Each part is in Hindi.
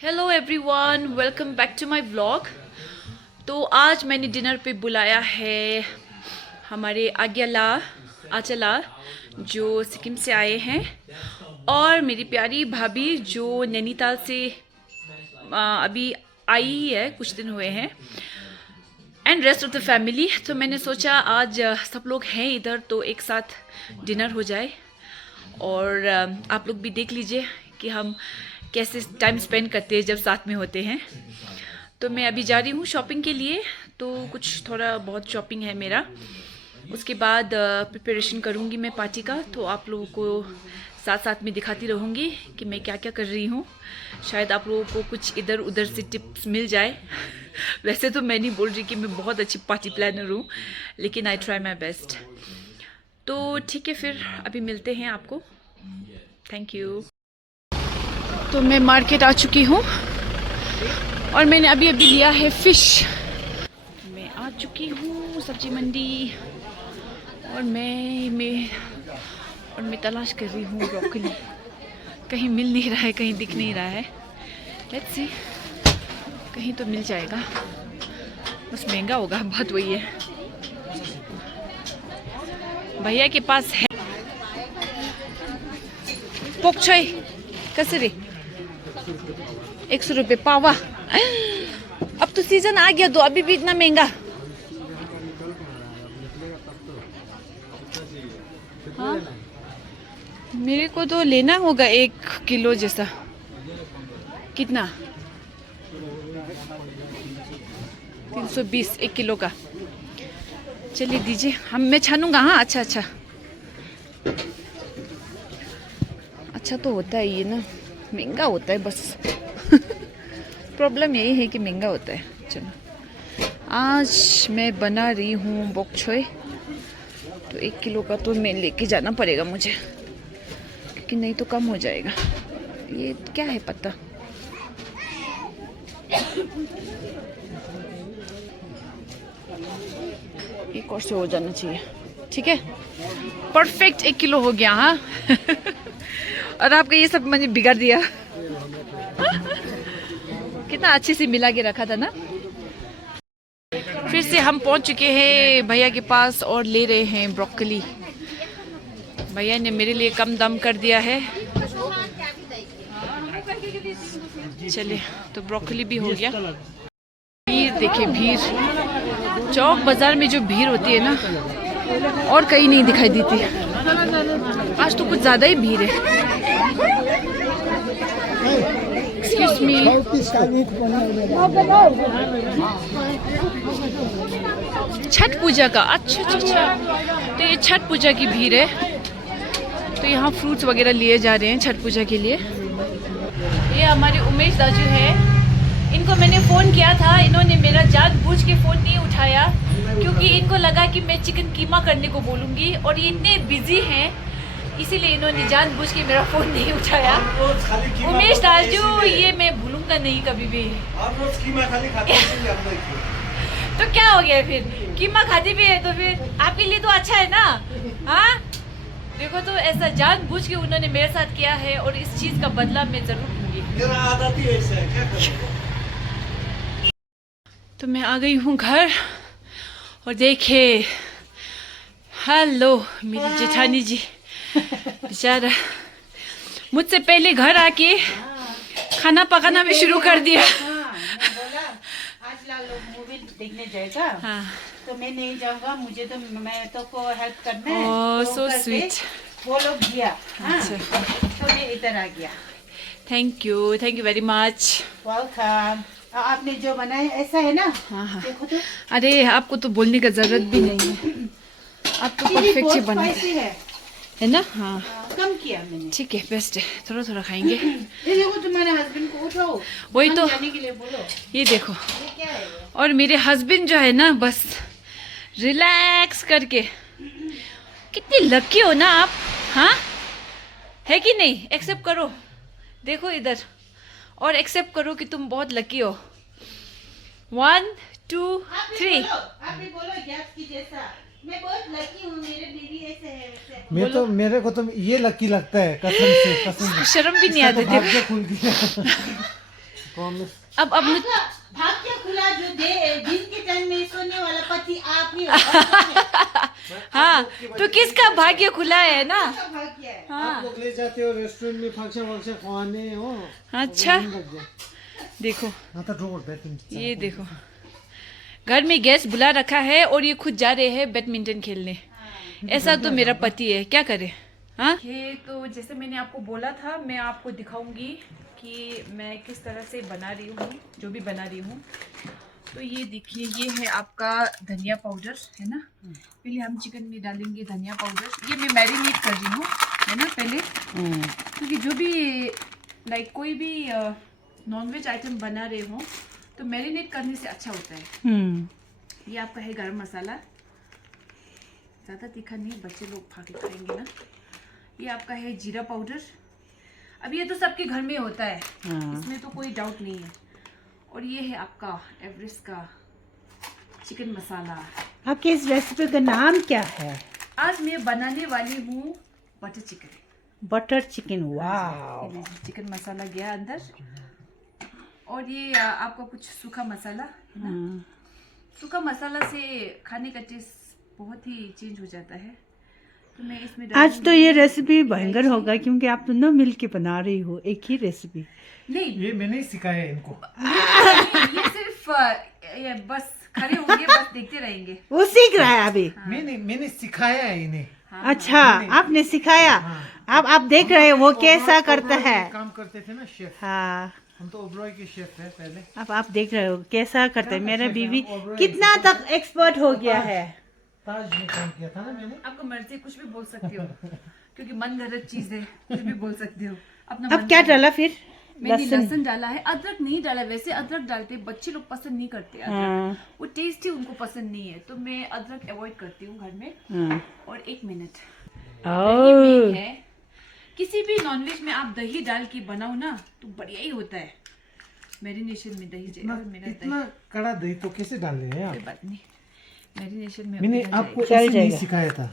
Hello everyone, welcome back to my vlog. तो आज मैंने डिनर पे बुलाया है हमारे आचला जो सिक्किम से आए हैं और मेरी प्यारी भाभी जो नैनीताल से अभी आई ही है, कुछ दिन हुए हैं, and rest of the family. तो मैंने सोचा आज सब लोग हैं इधर तो एक साथ डिनर हो जाए और आप लोग भी देख लीजिए कि हम कैसे टाइम स्पेंड करते हैं जब साथ में होते हैं। तो मैं अभी जा रही हूँ शॉपिंग के लिए, तो कुछ थोड़ा बहुत शॉपिंग है मेरा। उसके बाद प्रिपरेशन करूँगी मैं पार्टी का, तो आप लोगों को साथ साथ में दिखाती रहूँगी कि मैं क्या क्या कर रही हूँ। शायद आप लोगों को कुछ इधर उधर से टिप्स मिल जाए। वैसे तो मैं नहीं बोल रही कि मैं बहुत अच्छी पार्टी प्लानर हूँ, लेकिन आई ट्राई माई बेस्ट। तो ठीक है, फिर अभी मिलते हैं आपको। Thank you. तो मैं मार्केट आ चुकी हूँ और मैंने अभी लिया है फिश। मैं आ चुकी हूँ सब्जी मंडी और मैं तलाश कर रही हूँ ब्रोकली। कहीं मिल नहीं रहा है, कहीं दिख नहीं रहा है। लेट्स सी, कहीं तो मिल जाएगा, बस महंगा होगा बहुत, वही है। भैया के पास है पोक छोई कसरी 100 रुपये पावा। अब तो सीजन आ गया, तो अभी भी इतना महंगा। हाँ, मेरे को तो लेना होगा 1 किलो जैसा। कितना? 320 1 किलो का। चलिए दीजिए, मैं छानूंगा। हाँ, अच्छा तो होता है ये ना, महंगा होता है बस। प्रॉब्लम यही है कि महंगा होता है। चलो, आज मैं बना रही हूँ बॉक छोई, तो 1 किलो का तो मैं लेके जाना पड़ेगा मुझे, क्योंकि नहीं तो कम हो जाएगा। ये क्या है पत्ता? एक और से हो जाना चाहिए। ठीक है, परफेक्ट 1 किलो हो गया। हाँ। और आपका ये सब मैंने बिगाड़ दिया। कितना अच्छे से मिला के रखा था ना। फिर से हम पहुंच चुके हैं भैया के पास और ले रहे हैं ब्रोकली। भैया ने मेरे लिए कम दाम कर दिया है। चलिए, तो ब्रोकली भी हो गया। भीड़ देखिए, भीड़ चौक बाजार में जो भीड़ होती है ना, और कहीं नहीं दिखाई देती। आज तो कुछ ज्यादा ही भीड़ है। Excuse me. छठ पूजा का? अच्छा। तो ये छठ पूजा की भीड़ है, तो यहाँ फ्रूट्स वगैरह लिए जा रहे हैं छठ पूजा के लिए। ये हमारे उमेश दाजू है, इनको मैंने फ़ोन किया था, इन्होंने मेरा जानबूझ के फ़ोन नहीं उठाया, क्योंकि इनको लगा कि मैं चिकन कीमा करने को बोलूँगी, और ये इतने बिजी हैं, इसीलिए इन्होंने जानबूझ के मेरा फ़ोन नहीं उठाया। उमेश दाजू, ये मैं भूलूंगा नहीं कभी भी। तो क्या हो गया फिर? कीमा खाती भी है तो फिर आपके लिए तो अच्छा है ना। हाँ, देखो, तो ऐसा जानबूझ के उन्होंने मेरे साथ किया है, और इस चीज़ का बदला मैं ज़रूर लूँगी। मेरा आदत ही ऐसा है, क्या करूं? तो मैं आ गई हूँ घर, और देखिए, हेलो मेरी जेठानी जी। बेचारा मुझसे पहले घर आके खाना पकाना भी शुरू कर दिया। बोला आज लालो मूवी देखने जाएगा। हाँ। तो मैं नहीं जाऊंगा, मुझे तो मैं तो को हेल्प करना है। ओह, सो स्वीट। वो लोग गया। हाँ। अच्छा, तो मैं इधर आ गया। Thank you very much. Welcome. आपने जो बनाया ऐसा है ना। हाँ। देखो तो। अरे, आपको तो बोलने का जरूरत भी नहीं है, आप तो परफेक्ट ही बना है ना। हाँ, कम किया मैंने। ठीक है, बेस्ट है। थोड़ा खाएंगे। ये देखो, तुम्हारे हस्बैंड को उठाओ, वही तो, जाने के लिए बोलो। ये देखो। ये क्या है? और मेरे हस्बैंड जो है ना, बस रिलैक्स करके। कितनी लकी हो ना आप। हाँ, है कि नहीं? एक्सेप्ट करो, देखो इधर, और एक्सेप्ट करो कि तुम बहुत लकी हो। 1 2 3। आप भी बोलो गैस की जैसा। मैं बहुत लकी हूँ, मेरे बीवी ऐसे है वैसे। मेरे को तो ये लकी लगता है, कसम से। शर्म भी नहीं आती थी। खुल गया। प्रॉमिस। अब भाग्य खुला जो दे दिन के टाइम में सोने वाला पति आप ही हो। हाँ, तो किसका भाग्य खुला है ना। आपका भाग्य है। आप लोग ले जाते हो रेस्टोरेंट में फंक्शन खुआने हो। अच्छा देखो, हाँ तो रोड बैटिंग। ये देखो घर में गेस्ट बुला रखा है और ये खुद जा रहे हैं बैडमिंटन खेलने। ऐसा तो मेरा पति है, क्या करे। हाँ, ये तो जैसे मैंने आपको बोला था, मैं आपको दिखाऊंगी कि मैं किस तरह से बना रही हूँ, जो भी बना रही हूँ। तो ये देखिए, ये है आपका धनिया पाउडर, है ना। पहले हम चिकन में डालेंगे धनिया पाउडर। ये मैं मैरिनेट कर रही हूँ, है ना, पहले, क्योंकि जो भी लाइक कोई भी नॉनवेज आइटम बना रहे हो तो मैरिनेट करने से अच्छा होता है। ये आपका है गरम मसाला, ज़्यादा तीखा नहीं, बच्चे लोग खा के खाएंगे ना। ये आपका है जीरा पाउडर। अब ये तो सबके घर में होता है, इसमें तो कोई डाउट नहीं है। और ये है आपका एवरेस्ट का चिकन मसाला। आपके इस रेसिपी का नाम क्या है? आज मैं बनाने वाली हूँ बटर चिकन। Butter chicken. वाह। ये चिकन मसाला गया अंदर। और ये आपका कुछ सूखा मसाला है ना। सूखा मसाला से खाने का टेस्ट बहुत ही चेंज हो जाता है। तो मैं इसमें आज तो ये रेसिपी भयंकर होगा क्योंकि आप दोनों मिल के बना रही हो एक ही रेसिपी। नहीं, ये मैंने ही सिखाया है इनको। ये सिर्फ ये बस खड़े होंगे, बस देखते रहेंगे। वो सीख रहा है अभी। मैंने सिखाया है इन्हें। अच्छा, आपने सिखाया। अब आप देख रहे हो वो कैसा करता है। काम करते थे ना शेफ। हाँ, हम तो ओबरॉय के शेफ है पहले। अब आप देख रहे हो कैसा करता है। मेरा बीवी कितना तक एक्सपर्ट हो गया है। ताज में काम किया था ना मैंने। आपको मर्जी, कुछ भी बोल सकते हो क्योंकि मन गलत चीज है, कुछ भी बोल सकते हो अपना। अब क्या डाला फिर? मैंने लहसुन डाला है, अदरक नहीं डाला। वैसे अदरक डालते बच्चे लोग पसंद नहीं करते अदरक, वो टेस्ट ही उनको पसंद नहीं है, तो मैं अदरक अवॉइड करती हूँ घर में। और 1 मिनट, दही मेन है। किसी भी नॉनवेज में आप दही डाल के बनाओ ना तो बढ़िया ही होता है। मैरिनेशन में दही चाहिए। इतना कड़ा दही तो कैसे डाल रहे हैं आप? कोई बात नहीं, मैरिनेशन में मैंने आपको ऐसे नहीं सिखाया था।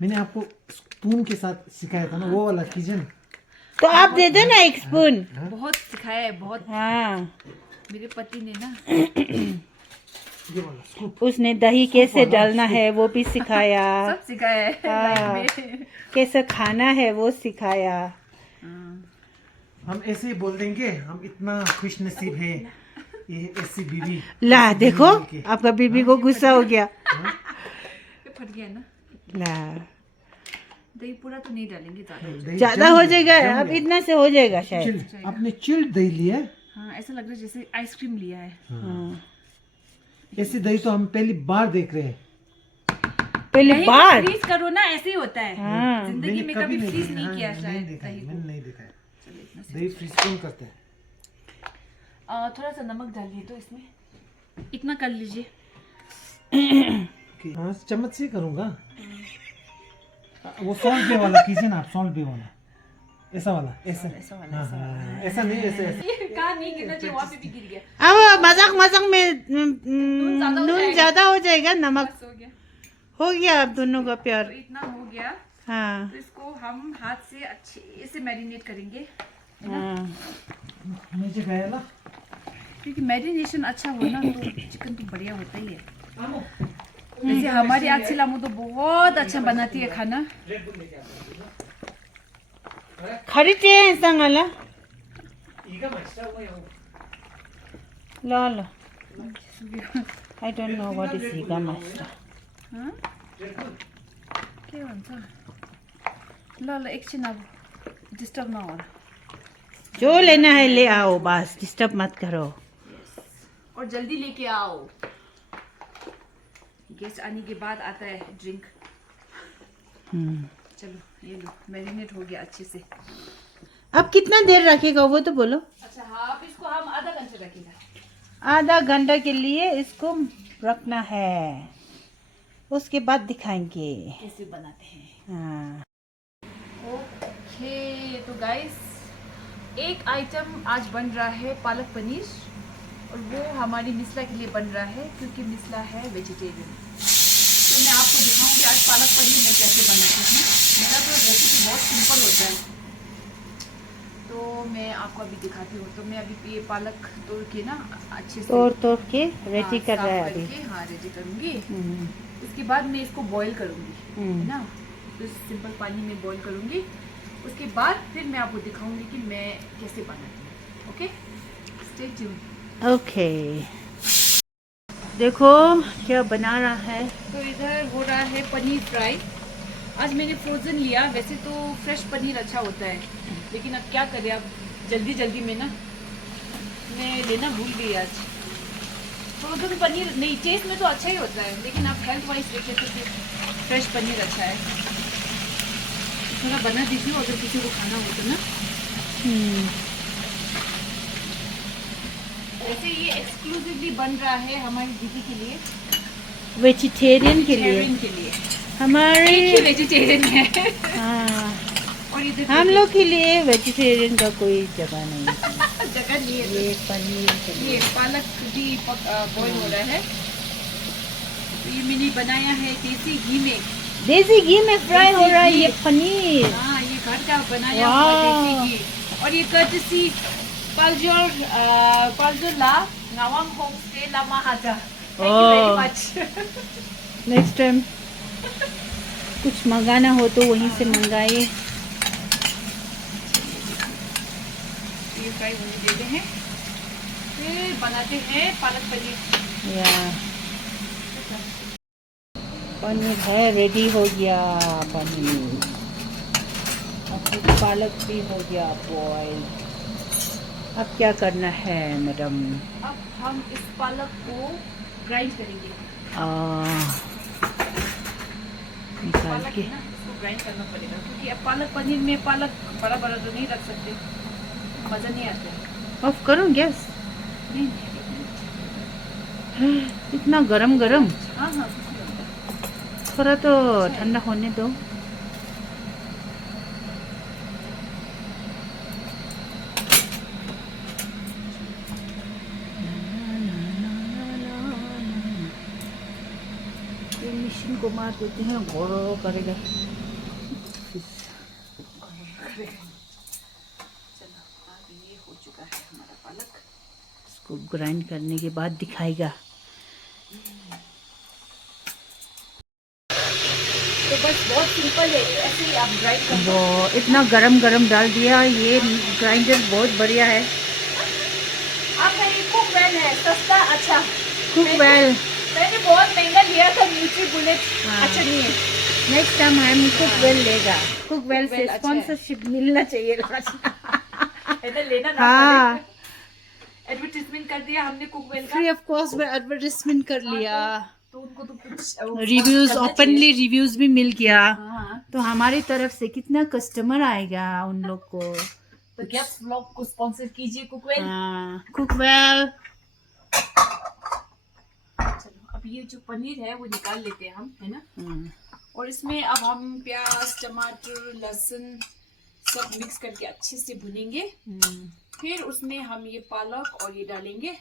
मैंने आपको स्पून के साथ सिखाया था ना, वो वाला किचन। तो आप दे दो ना एक स्पून। बहुत सिखाया है, बहुत। हाँ, मेरे पति ने ना ये वाला स्कूप। उसने दही कैसे डालना है वो भी सिखाया। सब सिखाया है लाइफ में। कैसे खाना है वो सिखाया। हम ऐसे ही बोल देंगे, हम इतना खुश नसीब है, ये ऐसी बीवी। ला देखो, आपका बीबी को गुस्सा हो गया। ये फट गया ना। ला, दही पूरा तो नहीं डालेंगे, ज्यादा। ज्यादा हो जाएगा। अब इतना से हो जाएगा शायद। आपने चिल्ड दही लिया है। हाँ, ऐसा लग रहा है जैसे आइसक्रीम लिया है। ऐसी दही तो हम पहली बार देख रहे हैं। पहली बार फ्रीज करो ना, ऐसे ही होता है। जिंदगी में कभी फ्रीज नहीं किया शायद दही को। मैंने नहीं देखा है। दही फ्रीज कौन करते हैं? थोड़ा सा नमक डालिए तो इसमें, इतना कर लीजिए। हाँ, चम्मच से करूँगा। वो सॉल्ट बे वाला कीजिए ना आप, सॉल्ट बे वाला, ऐसा वाला, ऐसा वाला, हाँ, ऐसा नहीं, ऐसे कहाँ नहीं गिरना चाहिए, वहाँ पे भी गिर गया। अब मजाक में नून ज्यादा हो जाएगा, नमक बस हो गया। हो गया। अब दोनों का प्यार। तो इतना हो गया। हाँ, तो इसको हम हाथ से अच्छे से मैरिनेट करेंगे, नीचे गया ना, क्योंकि मैरिनेशन अच्छा हो ना तो चिकन तो बढ़िया होता ही है। जैसे हमारी आचिलामू तो बहुत अच्छा बनाती है खाना। खरीदे संगला ला ला। I don't know what is higa masta. हाँ? के भन्छ? ल ल एकछिन अब डिस्टर्ब नहो। जो लेना है ले आओ, बस डिस्टर्ब मत करो। और जल्दी लेके आओ। गेस्ट आने के बाद आता है ड्रिंक। चलो ये लो, मैरिनेट हो गया अच्छे से। अब कितना देर रखेगा वो तो बोलो। अच्छा हाँ, अब इसको हम आधा घंटे रखेगा। आधा घंटा के लिए इसको रखना है, उसके बाद दिखाएंगे कैसे बनाते हैं। हाँ। ओके तो गाइस, एक आइटम आज बन रहा है पालक पनीर, और वो हमारी मिसला के लिए बन रहा है क्योंकि मिसला है वेजिटेरियन। तो मैं आपको दिखाऊंगी आज पालक पनीर मैं कैसे बनाती हूँ। मेरा तो रेसिपी बहुत सिंपल होता है। तो तो मैं आपको अभी दिखाती हूँ। तो मैं अभी ये पालक तोड़ के ना अच्छे से तोड़ के रेडी कर साफ रहा है अभी। करके, हाँ रेडी करूँगी। हम्म, उसके बाद मैं इसको बॉईल करूँगी, हम्म। है ना। तो सिंपल पानी में बॉईल करूँगी। उसके बाद फिर मैं आपको दिखाऊंगी कि मैं कैसे बनाती हूँ। Okay, stay tune. ओके, देखो क्या बना रहा है। तो इधर हो रहा है पनीर फ्राई। आज मैंने फ्रोज़न लिया। वैसे तो फ्रेश पनीर अच्छा होता है, लेकिन अब क्या करें, अब जल्दी जल्दी में ना मैं लेना भूल गई आज। फ्रोज़न पनीर नहीं, टेस्ट में तो अच्छा ही होता है, लेकिन आप हेल्थ वाइज देखें तो फिर फ्रेश पनीर अच्छा है। थोड़ा बना दीजिए अगर किसी को खाना हो तो ना। वैसे ये एक्सक्लूसिवली बन रहा है हमारी दीदी के लिए, वेजिटेरियन के लिए। वेजिटेरियन के लिए। हमारे एक ही वेजिटेरियन है। हाँ, और ये देखो, हम लोग के लिए वेजिटेरियन का कोई जगह नहीं है। जगह नहीं है। ये पनीर के ये लिए। पालक भी बॉईल हो रहा है। तो ये मैंने बनाया है देसी घी में। देसी घी में फ्राई देसी हो रहा है घी। ये पनीर। हाँ, ये घर का बनाया हुआ देसी वाह। घी। और ये कर्टसी पालजोर ला नावांग होमस्टे लामा हाजा। Thank you very much. Next time कुछ मंगाना हो तो वहीं से मंगाइए। ये फ्राई होने देते हैं, फिर बनाते हैं पालक पनीर। या पनीर है, रेडी हो गया पनीर। अब फिर पालक भी हो गया बॉयल। अब क्या करना है मैडम? अब हम इस पालक को ग्राइंड करेंगे। निकाल पालक के है ना, इसको ग्राइंड करना पड़ेगा, क्योंकि अब पालक पनीर में पालक बड़ा बड़ा तो नहीं रख सकते, मज़ा नहीं आता है। ऑफ करूँ गैस? नहीं, नहीं, इतना गरम गरम, हाँ हाँ, कुछ नहीं होता। थोड़ा तो ठंडा होने दो। ये मशीन को मार देते हैं, घोड़ो करेगा। चलो, अब ये हो चुका है हमारा पालक। इसको ग्राइंड करने के बाद दिखाएगा। तो बस बहुत सिंपल है, ऐसे ही आप ग्राइंड कर वो इतना गरम गरम डाल दिया। ये ग्राइंडर बहुत बढ़िया है। आपका ये कुक वेल है, सस्ता अच्छा। Cook well. मैंने बहुत महंगा लिया था, न्यूट्री बुलेट हाँ। अच्छा नहीं है। नेक्स्ट टाइम हम कुक वेल लेगा। कुक वेल से Cookwell अच्छा है। स्पॉन्सरशिप मिलना चाहिए। इधर लेना ना हाँ, पड़े। एडवर्टाइजमेंट कर दिया हमने कुक वेल का, फ्री ऑफ कॉस्ट में एडवर्टाइजमेंट कर लिया। तो उनको तो कुछ रिव्यूज, करना ओपनली रिव्यूज भी मिल गया। चाहिए। हाँ, तो हमारी तरफ से कितना कस्टमर आएगा उन लोग को। तो क्या व्लॉग को स्पॉन्सर कीजिए कुक वेल। हाँ, कुक वेल। चलो, अब ये जो पनीर है वो निकाल लेते हैं हम, है ना। और इसमें अब हम प्याज, टमाटर, लहसुन सब मिक्स करके अच्छे से भुनेंगे। फिर उसमें हम ये पालक और ये डालेंगे,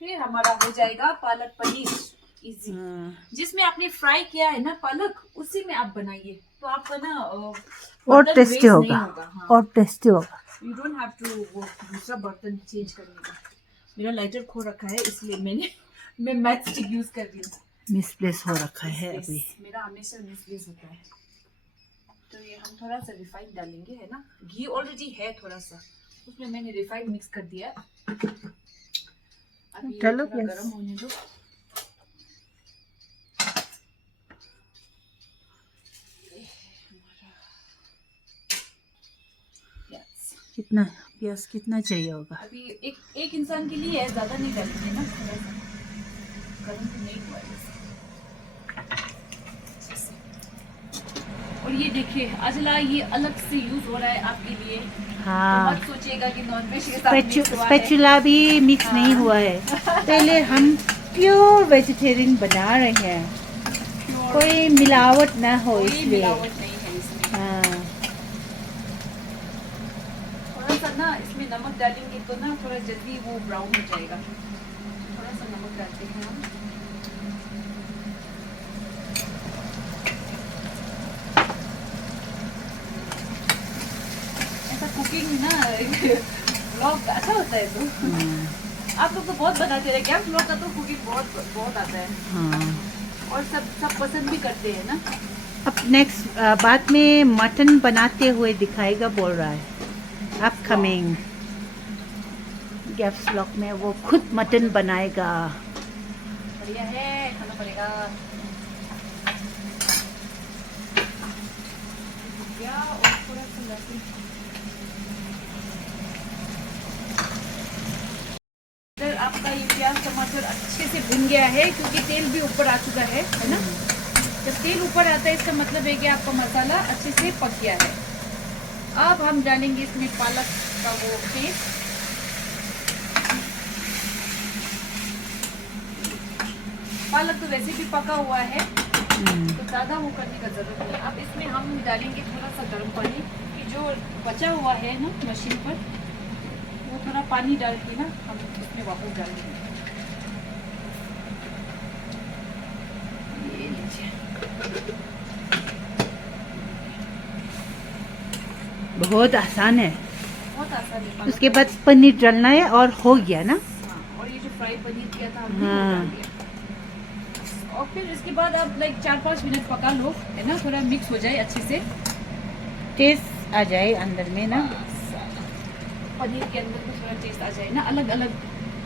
फिर हमारा हो जाएगा पालक पनीर इजी। जिसमें आपने फ्राई किया है ना पालक, उसी में आप बनाइए, तो आपका ना और टेस्टी होगा। हाँ। और टेस्टी होगा। यू डोंट हैव टू वो दूसरा बर्तन चेंज करने का। मेरा लाइटर खो रखा है, इसलिए मैं मैच स्टिक यूज कर रही हूँ। मिसप्लेस हो रखा है Yes, अभी। मेरा हमेशा मिसप्लेस होता है। तो ये हम थोड़ा सा रिफाइंड डालेंगे, है ना। घी ऑलरेडी है थोड़ा सा, उसमें मैंने रिफाइंड मिक्स कर दिया। अभी चलो, थोड़ा yes. गरम होने दो। कितना प्याज कितना चाहिए होगा? अभी एक इंसान के लिए है, ज्यादा नहीं डालेंगे ना, थोड़ा सा गरम तो नहीं हुआ है वैसे। अच्छे से। और ये देखिए अजला, ये अलग से यूज हो रहा है आपके लिए। हाँ, तो मत सोचिएगा कि नॉनवेज के साथ mix हुआ है। स्पैचुला भी मिक्स नहीं हुआ है। पहले हम प्योर वेजिटेरियन बना रहे हैं, कोई मिलावट ना हो कोई इसलिए। मिलावट नहीं है इसमें। हाँ, थोड़ा सा ना इसमें नमक डालेंगे तो ना थोड़ा जल्दी वो ब्राउन हो जाएगा। थोड़ा सा नमक डालते हैं हम। ऐसा कुकिंग ना व्लॉग अच्छा होता है तो। आप लोग तो बहुत बनाते रहे, क्या व्लॉग का तो कुकिंग बहुत बहुत आता है। हाँ। और सब पसंद भी करते हैं ना। अब नेक्स्ट बाद में मटन बनाते हुए दिखाएगा बोल रहा है। अपकमिंग गैप्स व्लॉग में वो खुद मटन बनाएगा। बढ़िया है, खाना पड़ेगा। क्या और थोड़ा सा लहसुन। इधर आपका ये प्याज टमाटर अच्छे से भुन गया है क्योंकि तेल भी ऊपर आ चुका है ना। जब तेल ऊपर आता है इसका मतलब है कि आपका मसाला अच्छे से पक गया है। अब हम डालेंगे इसमें पालक का वो पेस्ट। पालक तो वैसे भी पका हुआ है तो ज़्यादा वो करने का ज़रूरत नहीं। अब इसमें हम डालेंगे थोड़ा सा गर्म पानी कि जो बचा हुआ है ना मशीन पर, वो थोड़ा पानी डाल के ना हम इसमें वापस डाल देंगे। ये लीजिए। बहुत आसान है। बहुत आसान है। उसके बाद पनीर डालना है और हो गया ना। हाँ, और ये जो फ्राई पनीर किया था हमने वो हाँ। डाल दिया। और फिर इसके बाद आप लाइक 4-5 मिनट पका लो, है ना, थोड़ा मिक्स हो जाए अच्छे से, टेस्ट आ जाए अंदर में ना। पनीर के अंदर में थोड़ा टेस्ट आ जाए ना, अलग अलग।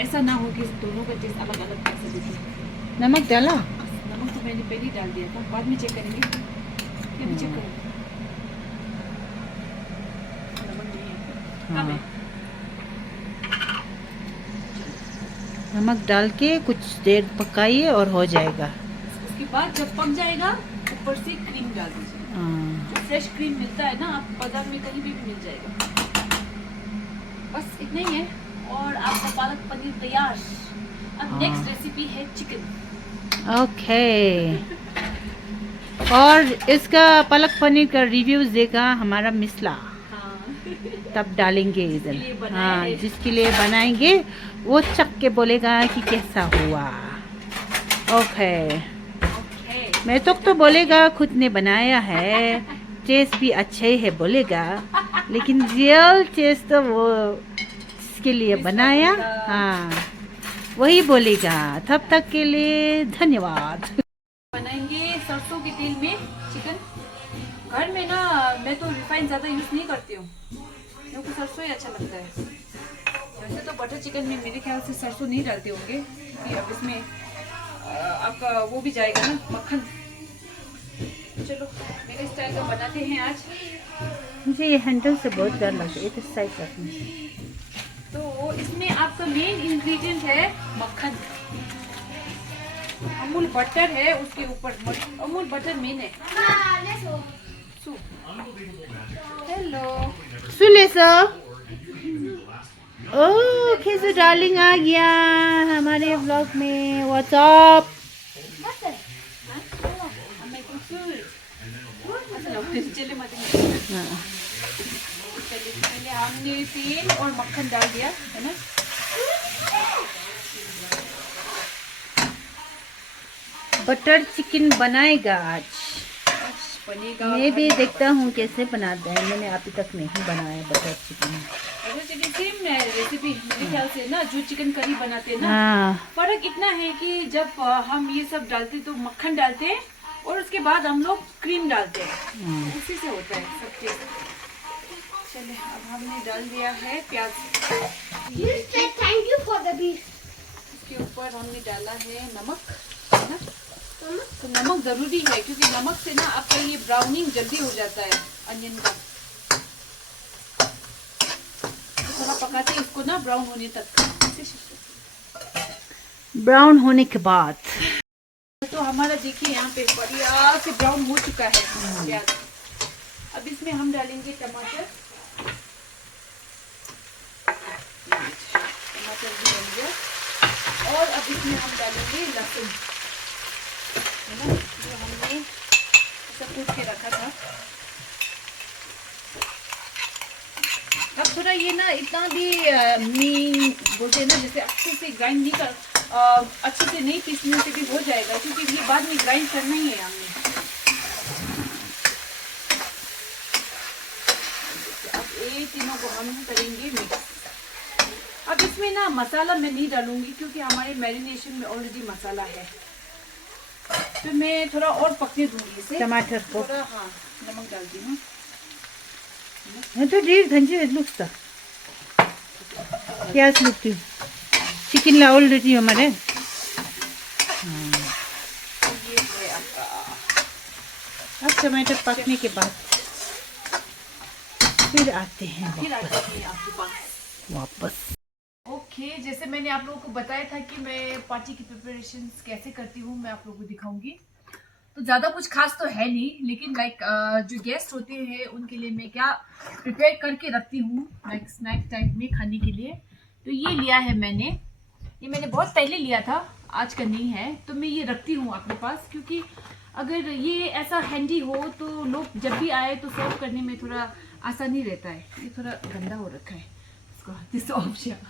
ऐसा ना हो कि दोनों का टेस्ट अलग अलग कैसे दिखे। नमक डाला? नमक तो मैंने पहले ही डाल दिया था, बाद में चेक करेंगे। अभी चेक करेंगे। नमक नहीं है, कम है। नमक डाल के कुछ देर पकाइए और हो जाएगा। उसके बाद जब पक जाएगा ऊपर से क्रीम डाल दीजिए। हाँ। जो फ्रेश क्रीम मिलता है ना, आप बाजार में कहीं भी मिल जाएगा। बस इतना ही है और आपका पालक पनीर तैयार। अब नेक्स्ट रेसिपी है चिकन। ओके। और इसका पालक पनीर का रिव्यू देगा हमारा मिसला, तब डालेंगे लिए इधर। बनाया हाँ, है। जिसके लिए बनाएंगे वो चख के बोलेगा कि कैसा हुआ। ओके। ओके। मैं तो बोलेगा खुद ने बनाया है, टेस्ट भी अच्छे है बोलेगा, लेकिन रियल टेस्ट तो वो जिसके लिए बनाया, हाँ, वही बोलेगा। तब तक के लिए धन्यवाद। बनाएंगे सरसों के तेल में चिकन। घर में ना मैं तो रिफाइन ज़्यादा यूज़ नहीं करती हूँ क्योंकि सरसों ही अच्छा लगता है। वैसे तो बटर चिकन में मेरे ख्याल से सरसों नहीं डालते होंगे क्योंकि अब इसमें आपका वो भी जाएगा ना, मक्खन। चलो मेरे स्टाइल का बनाते हैं आज। मुझे ये हैंडल से बहुत डर लगता है, ये तो साइड रखने। तो इसमें आपका मेन इंग्रेडिएंट है मक्खन। अमूल बटर है उसके ऊपर, अमूल बटर मेन है। Hello Sule sir. Oh, Kheju darling आ गया हमारे व्लॉग में। व्हाट्सअप। चले पहले हमने तेल और मक्खन डाल दिया है ना। बटर चिकन बनाएगा आज। बनेगा। मैं भी देखता हूँ कैसे बनाते हैं। मैंने अभी तक नहीं बनाया butter chicken. Butter chicken same recipe मेरे ख्याल से ना, जो चिकन करी बनाते हैं ना। हाँ। फर्क इतना है कि जब हम ये सब डालते तो मक्खन डालते हैं और उसके बाद हम लोग क्रीम डालते हैं, उसी से होता है सब चीज। चलिए अब हमने डाल दिया है प्याज। Thank you for the beef. इसके ऊपर हमने डाला है नमक, है ना। तो नमक जरूरी है क्योंकि नमक से ना आपका ये ब्राउनिंग जल्दी हो जाता है अनियन का। तो थोड़ा पकाते हैं इसको ना ब्राउन होने तक। ब्राउन होने के बाद तो हमारा देखिए यहाँ पे बढ़िया से ब्राउन हो चुका है प्याज। अब इसमें हम डालेंगे टमाटर। टमाटर भी डल गया और अब इसमें हम डालेंगे लहसुन, है ना, जो हमने सब कूट के रखा था। अब थोड़ा ये ना इतना भी मीन बोलते हैं ना, जैसे अच्छे से ग्राइंड नहीं कर, अच्छे से नहीं पीसने से भी हो जाएगा क्योंकि ये बाद में ग्राइंड करना ही है हमने। अब एक तीनों को हम करेंगे मिक्स। अब इसमें ना मसाला मैं नहीं डालूंगी क्योंकि हमारे मैरिनेशन में ऑलरेडी मसाला है, तो मैं थोड़ा और पकने दूंगी इसे। टमाटर को थोड़ा हाँ नमक डालती हूँ। तो डेढ़ घंटे लुकता प्याज लुकती चिकन ला ऑलरेडी हमारे। ये है आपका। अब टमाटर पकने के बाद फिर आते हैं फिर आ जाती है आपके पास वापस। ओके, जैसे मैंने आप लोगों को बताया था कि मैं पार्टी की प्रिपरेशंस कैसे करती हूँ, मैं आप लोगों को दिखाऊंगी। तो ज़्यादा कुछ खास तो है नहीं, लेकिन लाइक जो गेस्ट होते हैं उनके लिए मैं क्या प्रिपेयर करके रखती हूँ लाइक स्नैक टाइप में खाने के लिए। तो ये लिया है मैंने, ये मैंने बहुत पहले लिया था, आज का नहीं है, तो मैं ये रखती हूँ अपने पास क्योंकि अगर ये ऐसा हैंडी हो तो लोग जब भी आए तो सर्व करने में थोड़ा आसानी रहता है। ये थोड़ा गंदा हो रखा है, इसको दिस ऑप्शन।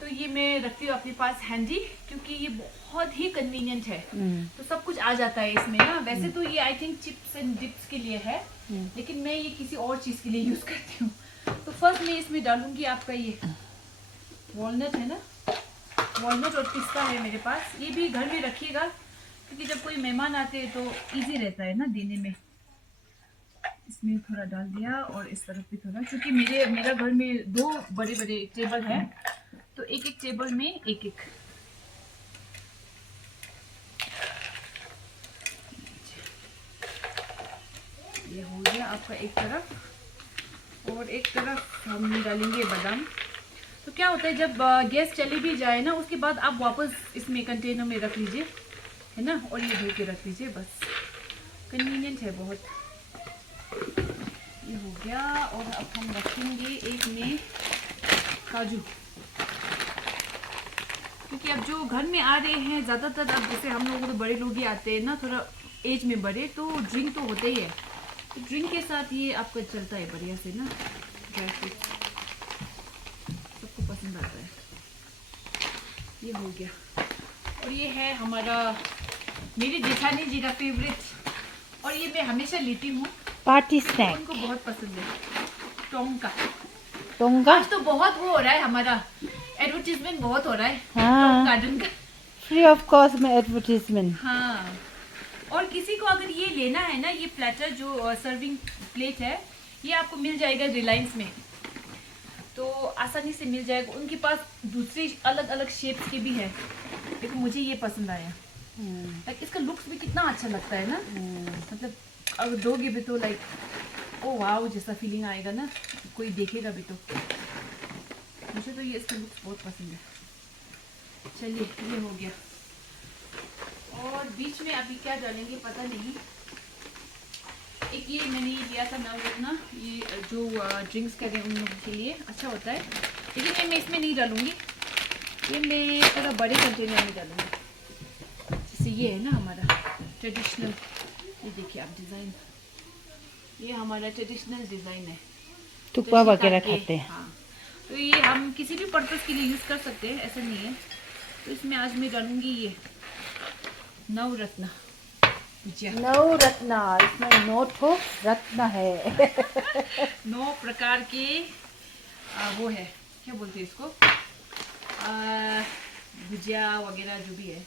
तो ये मैं रखती हूँ अपने पास हैंडी क्योंकि ये बहुत ही कन्वीनियंट है। तो सब कुछ आ जाता है इसमें ना। वैसे तो ये I think chips and dips के लिए है, लेकिन मैं ये किसी और चीज़ के लिए यूज़ करती हूँ। तो फर्स्ट मैं इसमें डालूंगी आपका ये वॉलनट है ना, वॉलनट और पिस्ता है मेरे पास। ये भी घर में रखिएगा क्योंकि जब कोई मेहमान आते हैं तो इजी रहता है ना देने में। इसमें थोड़ा डाल दिया और इस तरफ भी थोड़ा, क्योंकि मेरा घर में 2 बड़े बड़े टेबल हैं, तो एक एक टेबल में एक एक। ये हो गया आपका एक तरफ, और एक तरफ हम डालेंगे बादाम। तो क्या होता है जब गैस चली भी जाए ना, उसके बाद आप वापस इसमें कंटेनर में रख लीजिए, है ना, और ये धो के रख लीजिए, बस कन्वीनियंट है बहुत। ये हो गया, और अब हम रखेंगे एक में काजू, क्योंकि अब जो घर में आ रहे हैं ज़्यादातर, अब जैसे हम लोग तो बड़े लोग ही आते हैं ना, थोड़ा एज में बड़े, तो ड्रिंक तो होते ही है, तो ड्रिंक के साथ ये आपका चलता है बढ़िया से ना, ड्राई फ्रूट्स सबको पसंद आता है। ये हो गया, और ये है हमारा मेरी जेठानी जी का फेवरेट, और ये मैं हमेशा लेती हूँ, पार्टी स्नैक उनको बहुत पसंद है, टोंका। टोंगा। आज तो बहुत वो हो रहा है, हमारा एडवर्टीजमेंट बहुत हो रहा है हाँ। गार्डन का। फ्री ऑफ कॉस्ट में एडवर्टीजमेंट। हाँ, और किसी को अगर ये लेना है ना, ये प्लेटर जो सर्विंग प्लेट है, ये आपको मिल जाएगा रिलायंस में, तो आसानी से मिल जाएगा। उनके पास दूसरी अलग अलग शेप्स के भी है, लेकिन मुझे ये पसंद आया। लाइक इसका लुक्स भी कितना अच्छा लगता है ना, मतलब अगर दोगे भी तो लाइक ओ वाव जैसा फीलिंग आएगा ना, कोई देखेगा भी तो। मुझे तो ये इसका लुक्स बहुत पसंद है। चलिए ये हो गया, और बीच में अभी क्या डालेंगे पता नहीं। एक ये मैंने ये लिया था नवरत्ना, ये जो ड्रिंक्स करें उन लोगों के लिए अच्छा होता है, लेकिन ये मैं इसमें नहीं डालूंगी, ये मैं थोड़ा बड़े कंटेनर में डालूंगी। जैसे ये है ना हमारा ट्रेडिशनल, ये देखिए आप डिज़ाइन, ये हमारा ट्रेडिशनल डिज़ाइन है, टुकड़ा जैसे वगैरह ताकि- खाते हैं। हाँ, तो ये हम किसी भी पर्पज़ के लिए यूज़ कर सकते हैं, ऐसा नहीं है। तो इसमें आज मैं डालूंगी ये नवरत्ना भुजिया। नवरत्ना, इसमें नोट हो रत्ना है। 9 प्रकार के वो है, क्या बोलते हैं इसको, भुजिया वगैरह जो भी है।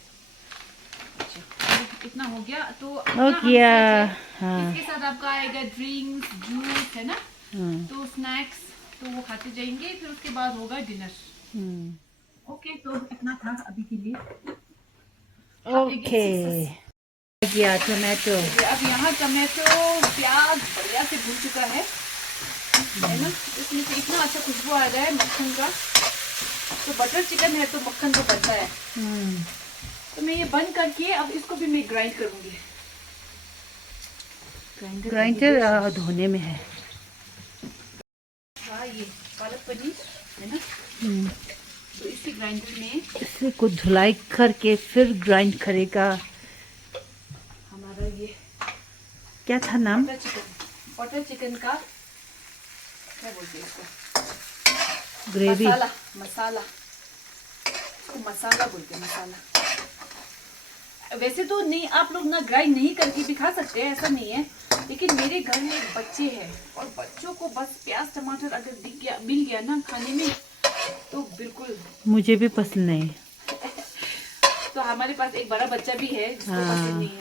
अच्छा, तो इतना हो गया, तो अपना हो हम गया, set है। हाँ। इसके साथ आपका आएगा ड्रिंक्स, जूस है ना, हम्म, तो स्नैक्स तो वो खाते जाएंगे, फिर उसके बाद होगा डिनर। हम्म। ओके, तो इतना था अभी के लिए। ओके, आ गया टोमेटो। अब यहाँ टमाटो प्याज बढ़िया से भून चुका है ना, इसमें से इतना अच्छा खुशबू आ रहा है मक्खन का। तो बटर चिकन है तो मक्खन तो बनता है। तो मैं ये बंद करके अब इसको भी मैं ग्राइंड करूंगी। ग्राइंडर धोने में है। हाँ, ये पालक पनीर है ना, तो इसी ग्राइंडर में इसे को धुलाई करके फिर ग्राइंड करेगा। हमारा ये क्या था नाम? बटर चिकन का क्या बोलते हैं इसको, ग्रेवी। मसाला इसको मसाला बोलते हैं, मसाला। वैसे तो नहीं, आप लोग ना ग्राइंड नहीं करके भी खा सकते हैं, ऐसा नहीं है, लेकिन मेरे घर में बच्चे हैं और बच्चों को बस प्याज टमाटर अगर दिख गया मिल गया ना खाने में तो बिल्कुल। मुझे भी पसंद नहीं। तो हमारे पास एक बड़ा बच्चा भी है जिसको पसंद नहीं है,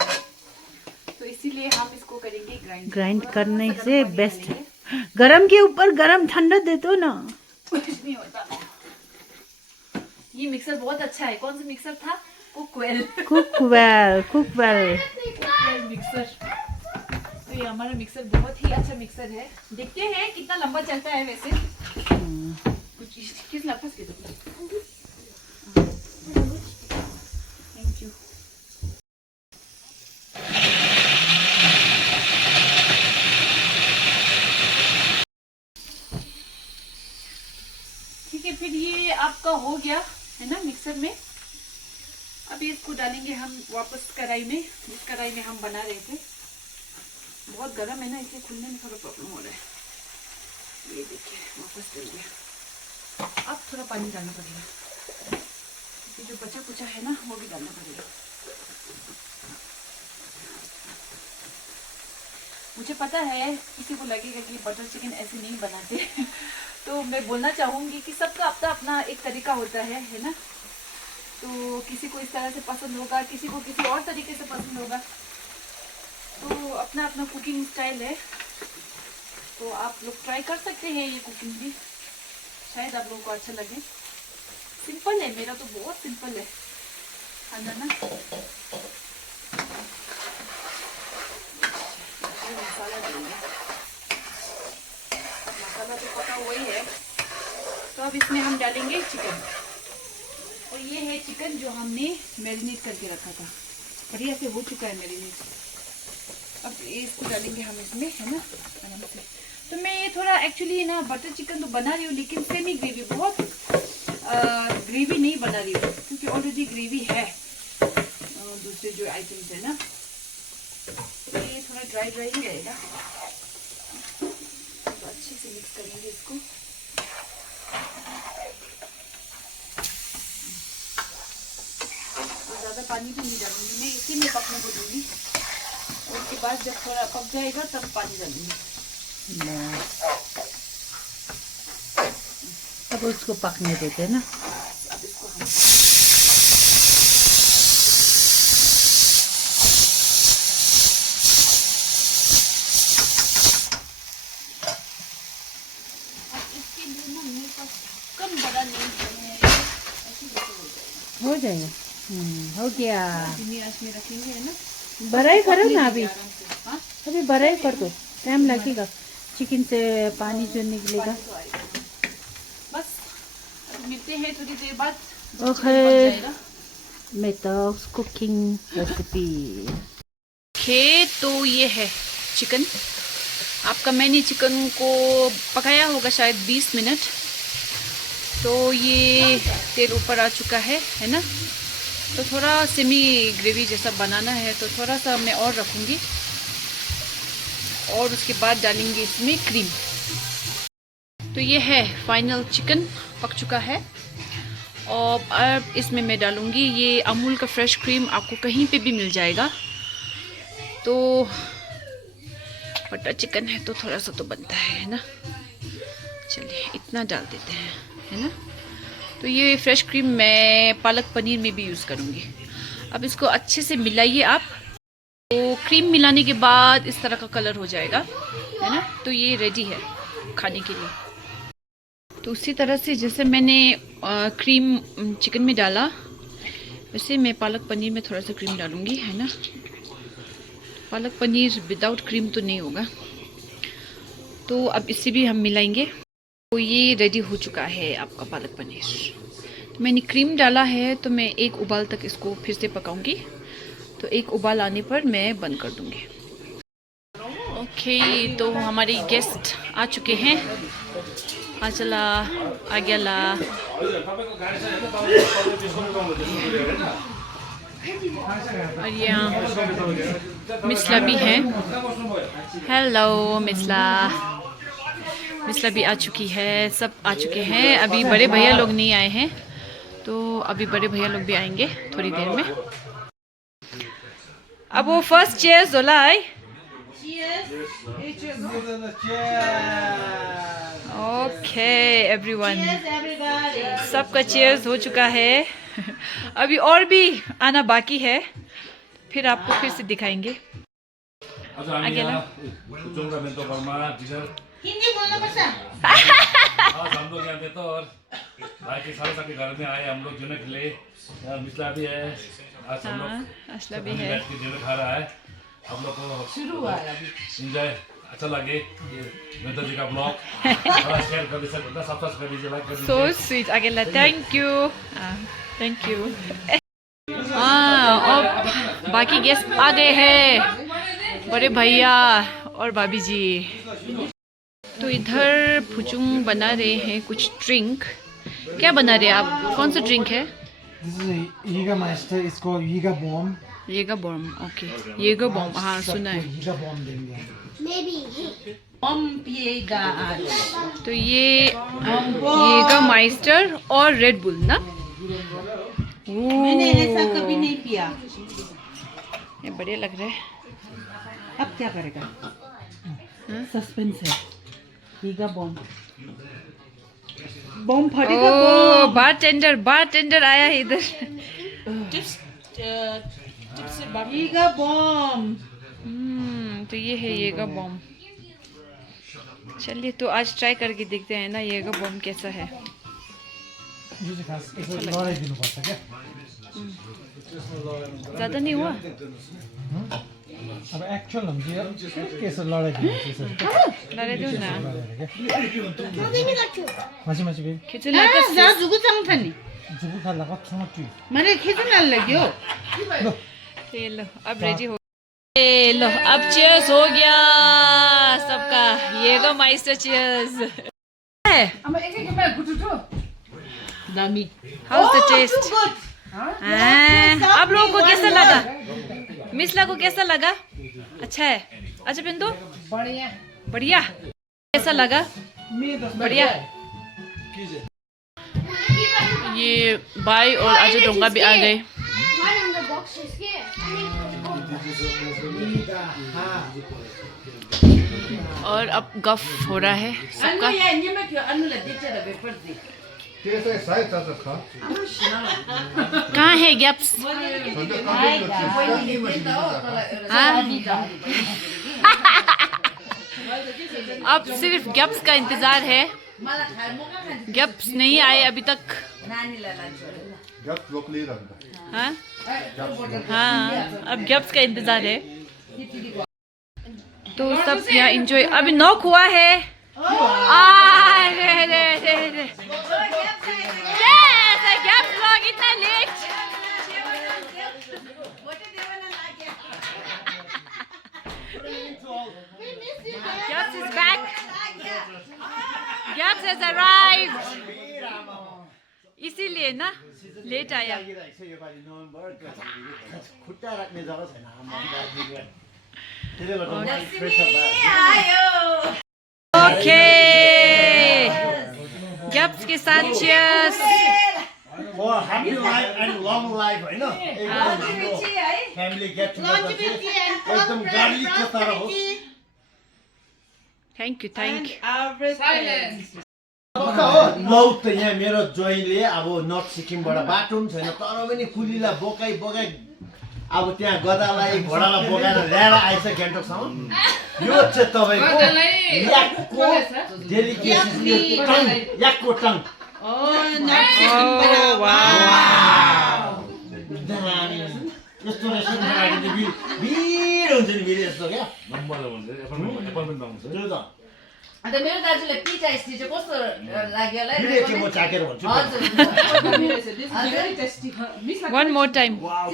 तो इसीलिए हम इसको करेंगे ग्राइंड। ग्राइंड करने से बेस्ट है। गरम के ऊपर गरम ठंडा दे दो ना। कुछ नहीं होता। ये मिक्सर बहुत अच्छा है। कौन सा मिक्सर था? कुकवेल। Cookwell mixer. तो ये हमारा मिक्सर बहुत ही अच्छा मिक्सर है। देखते हैं कितना लंबा चलता है वैसे। कुछ किस लफज के दो। Thank you. ठीक है, फिर ये आपका हो गया है ना मिक्सर में। अभी इसको डालेंगे हम वापस कढ़ाई में, जिस कढ़ाई में हम बना रहे थे। बहुत गर्म है ना, इसलिए खुलने में थोड़ा प्रॉब्लम हो रहा है। ये देखिए वापस डल गया। अब थोड़ा पानी डालना पड़ेगा, ये जो बचा कुचा है ना वो भी डालना पड़ेगा। मुझे पता है किसी को लगेगा कि बटर चिकन ऐसे नहीं बनाते तो मैं बोलना चाहूँगी कि सबका अपना अपना एक तरीका होता है ना। तो किसी को इस तरह से पसंद होगा, किसी को किसी और तरीके से पसंद होगा, तो अपना अपना कुकिंग स्टाइल है। तो आप लोग ट्राई कर सकते हैं ये कुकिंग भी, शायद आप लोगों को अच्छा लगे। सिंपल है, मेरा तो बहुत सिंपल है खाना ना। मसाला डालेंगे, मसाला तो पका हुआ ही है। तो अब इसमें हम डालेंगे चिकन, और ये है चिकन जो हमने मैरिनेट करके रखा था। बढ़िया से हो चुका है मैरिनेट। अब इसको डालेंगे हम इसमें, है ना, आराम से। तो मैं ये थोड़ा एक्चुअली ना बटर चिकन तो बना रही हूँ, लेकिन सेमी ग्रेवी, बहुत ग्रेवी नहीं बना रही हूँ, क्योंकि ऑलरेडी ग्रेवी है दूसरे जो आइटम्स है ना। तो ये थोड़ा ड्राई ड्राई ही रहेगा। तो अच्छे से मिक्स करेंगे इसको। ज़्यादा पानी भी नहीं डालूंगी मैं, इसी में पकने को दूंगी। उसके बाद जब थोड़ा पक जाएगा तब पानी डालूंगी। अब उसको पकने देते हैं ना। अब इसको हम इसके लिए ना मेरे पास कम बड़ा नहीं है, ऐसे हो जाएगा। हो जाएगा। हो गया। धीमी आंच में रखेंगे, है ना। बड़ाई करो ना अभी, आराम से। हाँ, अभी बड़ाई कर दो, टाइम लगेगा। चिकन से पानी जो निकलेगा। तो आएगा। बस अब मिलते हैं थोड़ी देर बाद। Okay, methods cooking recipe. Okay, तो ये है चिकन आपका। मैंने चिकन को पकाया होगा शायद 20 मिनट। तो ये तेल ऊपर आ चुका है ना। तो थोड़ा सेमी ग्रेवी जैसा बनाना है, तो थोड़ा सा मैं और रखूँगी, और उसके बाद डालेंगे इसमें क्रीम। तो ये है फाइनल चिकन, पक चुका है। और अब इसमें मैं डालूँगी ये अमूल का फ्रेश क्रीम, आपको कहीं पे भी मिल जाएगा। तो बटर चिकन है तो थोड़ा सा तो बनता है ना। चलिए इतना डाल देते हैं, है ना। तो ये फ्रेश क्रीम मैं पालक पनीर में भी यूज़ करूँगी। अब इसको अच्छे से मिलाइए आप। तो क्रीम मिलाने के बाद इस तरह का कलर हो जाएगा, है ना। तो ये रेडी है खाने के लिए। तो उसी तरह से जैसे मैंने क्रीम चिकन में डाला, वैसे मैं पालक पनीर में थोड़ा सा क्रीम डालूँगी, है ना। पालक पनीर विदाउट क्रीम तो नहीं होगा। तो अब इसे भी हम मिलाएंगे। तो ये रेडी हो चुका है आपका पालक पनीर। तो मैंने क्रीम डाला है, तो मैं एक उबाल तक इसको फिर से पकाऊंगी। तो एक उबाल आने पर मैं बंद कर दूंगी। ओके, तो हमारे गेस्ट आ चुके हैं। आचला, आग्याला, और यहाँ मिसला भी है। हेलो मिसला, मिसला भी आ चुकी है। सब आ चुके हैं। अभी बड़े भैया लोग नहीं आए हैं, तो अभी बड़े भैया लोग भी आएंगे थोड़ी देर में। अब वो फर्स्ट चेयर्स होला है ओके एवरीवन सबका चेयर्स हो चुका है अभी और भी आना बाकी है फिर आपको फिर से दिखाएंगे अकेला हिंदी बोलना पड़ता आज हम लोग यहाँ थे तो और भाई के सारे सबके घर में आए हम लोग जुने के लिए मिसला भी है आज हम लोग असला भी है बैठ के जुने खा रहा है हम लोग को शुरू हुआ है एंजॉय अच्छा लगे ये वेदर जी का ब्लॉग थोड़ा शेयर कर दीजिए सब्सक्राइब कर दीजिए लाइक कर सो दीजिए स्वीट अकेला थैंक यू और बाकी गेस्ट आ गए हैं बड़े भैया और भाभी जी तो इधर फुचुंग बना रहे हैं कुछ ड्रिंक क्या बना रहे हैं आप कौन सा ड्रिंक है This is a Jägermeister. It's called Jägerbomb. येगा Baum okay येगा Baum हाँ सुना है Jägerbomb देंगे. Maybe. बम पिएगा आज तो ये येगा माइस्टर और रेड बुल ना मैंने ऐसा कभी नहीं पिया ये बढ़िया लग रहा है अब क्या करेगा सस्पेंस है पीगा बम बम फटेगा ओ बारटेंडर आया है इधर पीगा बम तो ये है येगा बॉम चलिए तो आज ट्राई करके देखते हैं ना येगा बॉम कैसा है यो चाहिँ खास यसो लडाइदिनुपर्छ क्या ज़्यादा नहीं हुआ अब एक्चुअल हुन्छ के यसो लडाइदिनुपर्छ यसो लड़े दो ना माछी माछी बेबी खिचो लगा जा जुगु चंग था नहीं जुगु खाला कच्चामा ट्यु मैंने खींचने लग्यो ये लो अब रेडी हो ये लो अब चीयर्स हो गया सबका येगा माइस्टर चीयर्स दामी हाउस द टेस्ट आप लोगों को कैसा लगा मिसला को कैसा लगा अच्छा है अच्छा बिंदु बढ़िया कैसा लगा बढ़िया ये बाई और अजय डोंगा भी आ गए One of the boxes here. और अब गफ हो रहा है सबका कहाँ है गैप्स अब सिर्फ गैप्स का इंतजार है गैप्स नहीं आए अभी तक हाँ हाँ अब गैप्स का इंतजार है तो सब यहाँ इंजॉय अभी नॉक हुआ है रे गैप्स लोग इतना late Gabs is back. Gabs has arrived. इसीलिए ना लेट आया खुट्टा राख्ने जग्गा छैन आमा त्यसले ओके गैप्स के साथ cheers for happy life and long life हैन एकदम फ्यामिली गेट टुगेदर एकदम गाडी के तरह होस् थैंक यू लौ त यहाँ मेरो जोइले अब नर्थ सिक्किमबाट बाटो पनि छैन तर पनि कुलीलाई बोकाई अब त्यहाँ गदालाई घोडालाई बोकाएर ल्याएर आइछ ग्यान्टोकसम्म यो चाहिँ तपाईँको याकको डेलिकेसी याकको टङ यस्तो रेस्टुरेन्ट भिड हुन्छ नि फेरि यस्तो क्या त्यो त अन्त मेरो दाजुले पिज्जा स्टी चाहिँ कस्तो लाग्यो होला भिडियो म चाकेर भन्छु वन मोर टाइम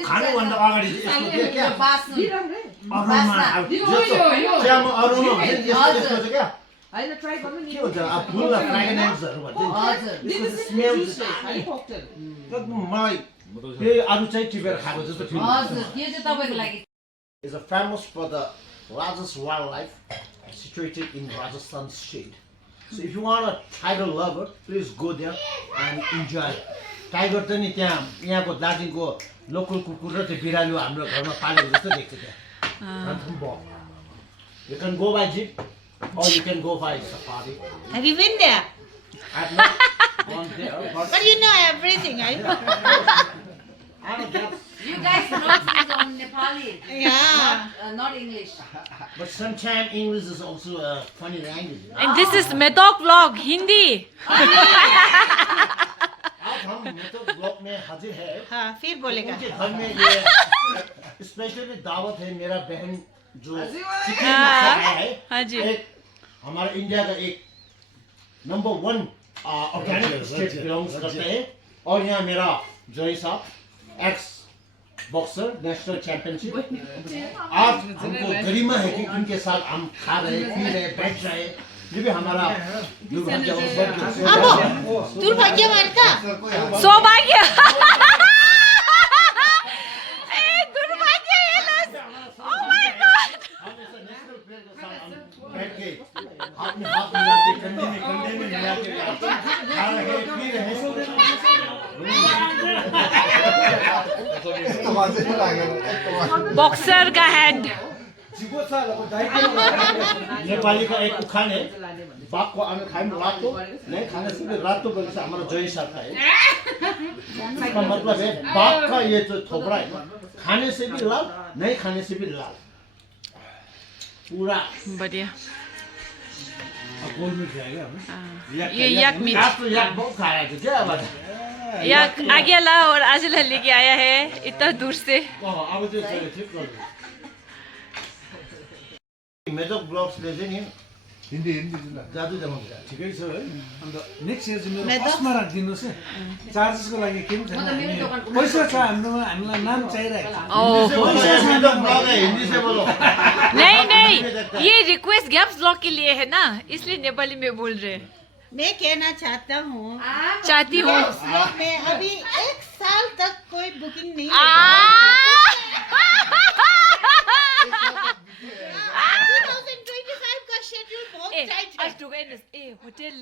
खानुभन्दा अगाडि यस्तो के क्या बास्नु अरुणमा चियामा अरुणमा हुन्छ नि यस्तो चाहिँ क्या के हुन्छ अब फुल फ्रेग्रेन्सहरू भन्छ नि स्मेल एकदम मलाई त्यही अरू चाहिँ टिपेर खाएको जस्तो फिल हजुर यो चाहिँ तपाईको लागि is famous for the largest wildlife situated in Rajasthan state. So if you want a tiger lover, please go there and enjoy tiger त नि त्यहाँ यहाँको दार्जिलिङको लोकल कुकुर र त्यो बिरालो हाम्रो घरमा पालेको जस्तो देख्छ त्यहाँ You can go by jeep or you can go by safari. Have you been there? I've not gone there, but But you know everything, right? I don't know. You guys not speak on Nepali. Yeah. Not English. But sometimes English is also a funny language. And this is Medok vlog, Hindi. आप हम मेथड ब्लॉक में हाजिर है हाँ फिर बोलेगा उनके घर में ये स्पेशली दावत है मेरा बहन जो चिकन से हाँ। आया है हाँ जी। एक हमारे इंडिया का एक नंबर 1 ऑर्गेनिक स्टेट बिलोंग्स करते हैं और यहाँ मेरा जॉय साहब एक्स बॉक्सर नेशनल चैंपियनशिप आज हमको गरिमा है कि उनके साथ हम खा रहे पी रहे बैठ रहे ये भी हमारा दुर्भाग्य दुर्भाग्य मारता सौभाग्य दुर्भाग्य Oh my God! हम ऐसा नेशनल प्लेयर के साथ हम बैठ के हाथ में हाथ मिला के कंधे में मिला के खा रहे पी रहे बॉक्सर का हैंड नेपाली का एक उखान है बाघ को हमें खाए रात को नहीं खाने से भी रात को बल्कि हमारा जय साथ है इसका मतलब है बाघ का ये जो थोपड़ा है खाने से भी लाल नहीं खाने से भी लाल पूरा बढ़िया गोल में जाएगा ये याक मीट आप तो याक बहुत खा रहे थे क्या बात याक आग्याला और आजला लेके आया है इतना दूर से अब जो ठीक कर मेजोक ब्लग्स ले चाहिँ नि हिन्दी जादु जमाउँछ ठिकै छ है अन्त नेक्स्ट इयर चाहिँ मेरो फर्स्टमा राखिदिनुहोस् है चार्जेसको लागि केही पनि छैन पैसा छ हाम्रोमा हामीलाई नाम चाहिरहेको छ मेजोक ब्लग है हिन्दी से बोलो नहीं नहीं ये रिक्वेस्ट गैप्स ब्लॉग के लिए है ना इसलिए नेपाली में बोल रहे हैं मैं कहना चाहता हूँ चाहती हूँ ब्लॉग में अभी 1 साल तक कोई बुकिंग नहीं आ 2025 का शेड्यूल बहुत टाइट है होटल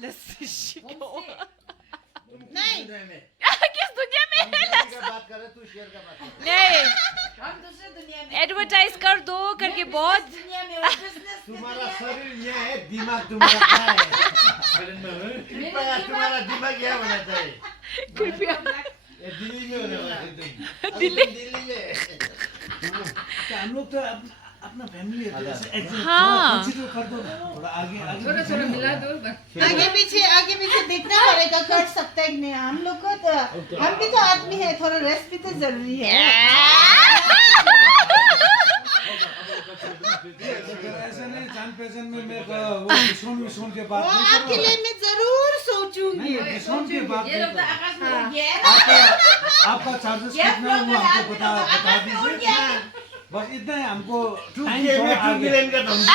नहीं किस दुनिया में है का बात कर रहे तू शेयर का बात नहीं हम दूसरे दुनिया में एडवर्टाइज कर दो करके बहुत दुनिया में बिजनेस तुम्हारा शरीर ये है दिमाग तुम्हारा क्या है तुम्हारा दिमाग क्या होना चाहिए कृपया ये दिल्ली में होने वाला है दिल्ली में हम लोग तो अपना फैमिली है तो ऐसे एडजस्ट हाँ। थोड़ा कर दो ना थोड़ा आगे आगे पीछे देखना पड़ेगा कर सकता है कि नहीं हम लोग को तो हम भी तो आदमी है थोड़ा रेस्ट भी तो जरूरी है ऐसा नहीं जान पहचान में मैं वो डिस्काउंट के बात वो नहीं आपके लिए मैं जरूर सोचूंगी डिस्काउंट की बात ये नहीं लोग तो आकाश में उड़ गया आपका चार्जेस कितना है वो हमको बता दीजिए बस इतना ही हमको टाइम थोड़ा आगे का धमकी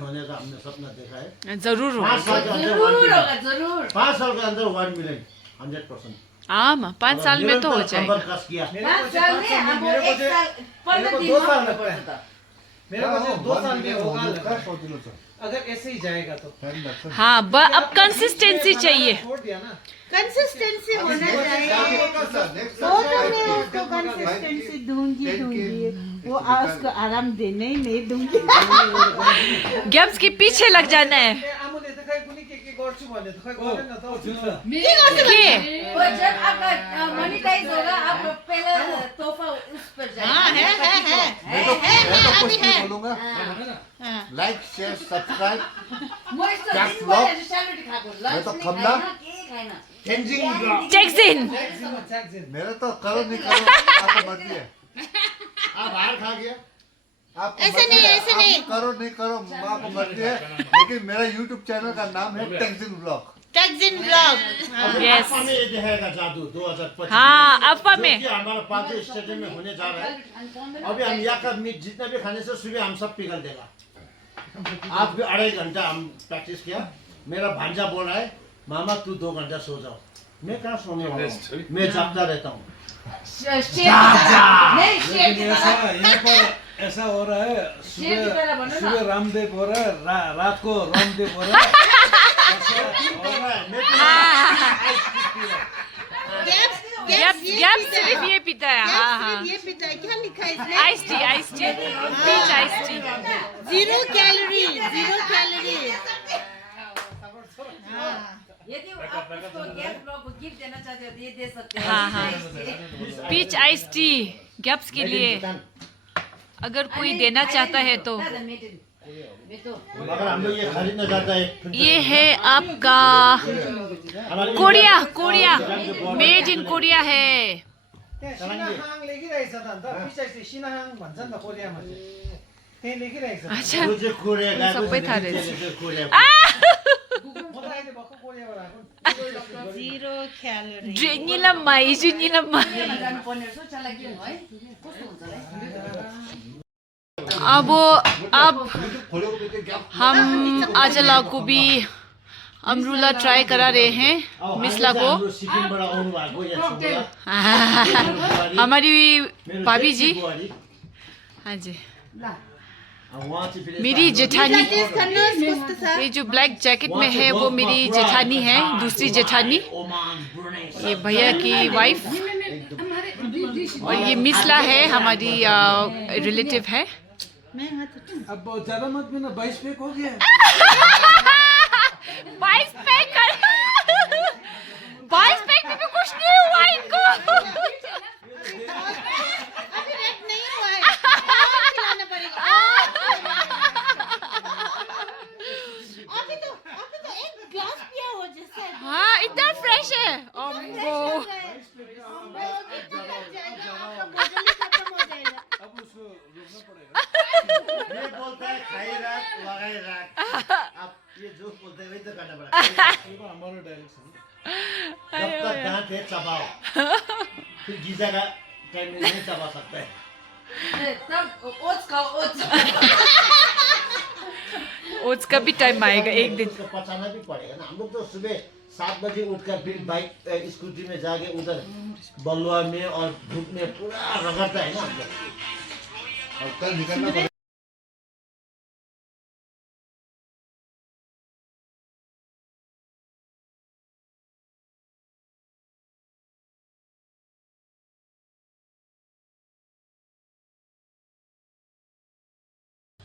होने का हमने सपना देखा है जरूर 5 साल के अंदर 1 जरूर मिलियन होगा जरूर 5 साल के अंदर 1 मिलियन 100%। आम 5 साल में तो हो निरंतर जाएगा संपर्क किया 5 साल में हमको 1 साल 15 दिन 2 साल में पड़ता मेरे को 2 साल में होगा अगर ऐसे ही जाएगा तो हाँ अब कंसिस्टेंसी चाहिए छोड़ दिया ना कंसिस्टेंसी होना चाहिए वो तो मैं उसको कंसिस्टेंसी दूंगी वो उसको आराम देने ही नहीं दूंगी गैप्स के पीछे लग जाना है आमुले त खै कुनै के गर्छु भने त खै गर्दैन त के वो जब आपका मोनेटाइज होगा आप पहले तोहफा उस पर हाँ जाएगा है अभी है लाइक शेयर सब्सक्राइब म यस्तो Caps दिनभरि lock. सेलिब्रिटी खाएको लन्च तो नि खम्ला। खाएन केही खाएन टेन्जिङ चेक्स इन मेरा तो करो नहीं करो आपको मर्जी है आप बाहर खा गया आपको ऐसा मर्जी नहीं, है। ऐसा आप नहीं। करो नहीं करो आपको मर्जी है लेकिन मेरा YouTube चैनल का नाम है टेक्सिन ब्लॉग टैक्सिन ब्लॉग Yes. में ये दिखाएगा जादू 2025 हाँ अफवाह में जो कि हमारा पांचों स्टेडियम में होने जा रहा है अभी हम यहाँ का मीट जितना भी खाने से सुबह हम सब पिघल देगा आप भी 2.5 घंटा हम प्रैक्टिस किया मेरा भांजा बोल रहा है मामा तू 2 घंटा सो जाओ मैं कहाँ सोने वाला हूँ मैं जागता रहता हूँ शेयर नहीं शेयर की यहाँ तरह पर ऐसा हो रहा है सुबह रामदेव हो रहा है रात को रामदेव हो रहा है गैप सिर्फ ये पीता है। हाँ हाँ, ये पीता है। क्या लिखा है इसमें? Ice tea, peach ice tea. 0 calorie, 0 calorie. यदि आप उसको गेस्ट ब्लॉग को गिफ्ट देना चाहते हो तो ये दे सकते हैं। हाँ हाँ, पीच आइस टी गैप्स के लिए अगर कोई देना चाहता है तो। अगर हम लोग ये खरीदना चाहता है ये है आपका कोरिया, मेड इन कोरिया है। सिनाहाङ लेखिरहेछ त अन्त पिचाइसे सिनाहाङ भन्छ नि त कोरियामा त्यही लेखिरहेछ अच्छा, यो चाहिँ कोरिया गएको सबै थाहा छ, रहेछ। त्यसले चाहिँ कोरिया म त अहिले भर्खर कोरियाबाट आएको 0 कैलोरी। निलम्मा हिजो निलम्मा। जानुपर्ने रहेछ, चालाकी हो है। कस्तो हुन्छ होला अब हम आजला को भी अमरूला ट्राई करा रहे हैं मिसला को। हाम्रो सिक्किमबाट आउनु भएको यहाँ सुन्दा हमारी भाभी जी, बुहारी। हाँ जी, उहाँ चाहिँ फेरि मेरी जेठानी, टेस्ट खानुहोस् कस्तो छ? ये जो ब्लैक जैकेट में है वो मेरी जेठानी है, दूसरी जेठानी, ओमान, ब्रुनेई, ये भैया की वाइफ, और ये मिसला है हमारी रिलेटिव है। अब बहुत ज्यादा मत पीना 22 पैक हो गया 22 पैक में भी कुछ नहीं हुआ इनको। अभी रेट नहीं हुआ है। और खिलाना पड़ेगा। अभी तो एक ग्लास पिया हो जैसा है। हाँ, इतना फ्रेश है। अम्बो, अब उसको रोकना पड़ेगा ये बोलता है खाई राख लगाई राख अब ये जो बोलते हैं वही तो करना पड़ेगा ये तो हमारा डायरेक्शन जब तक दांत है चबाओ फिर गीजा का टाइम में नहीं चबा सकता है तब ओट्स खाओ, ओट्स। ओट्स का भी टाइम आएगा एक दिन। उसको पचाना भी पड़ेगा ना। हम लोग तो सुबह 7 बजे उठकर फिर बाइक स्कूटी में जाके उधर बलुआ में और धूप में पूरा रगड़ता है ना हम लोग। अब कल निकलना पड़ेगा।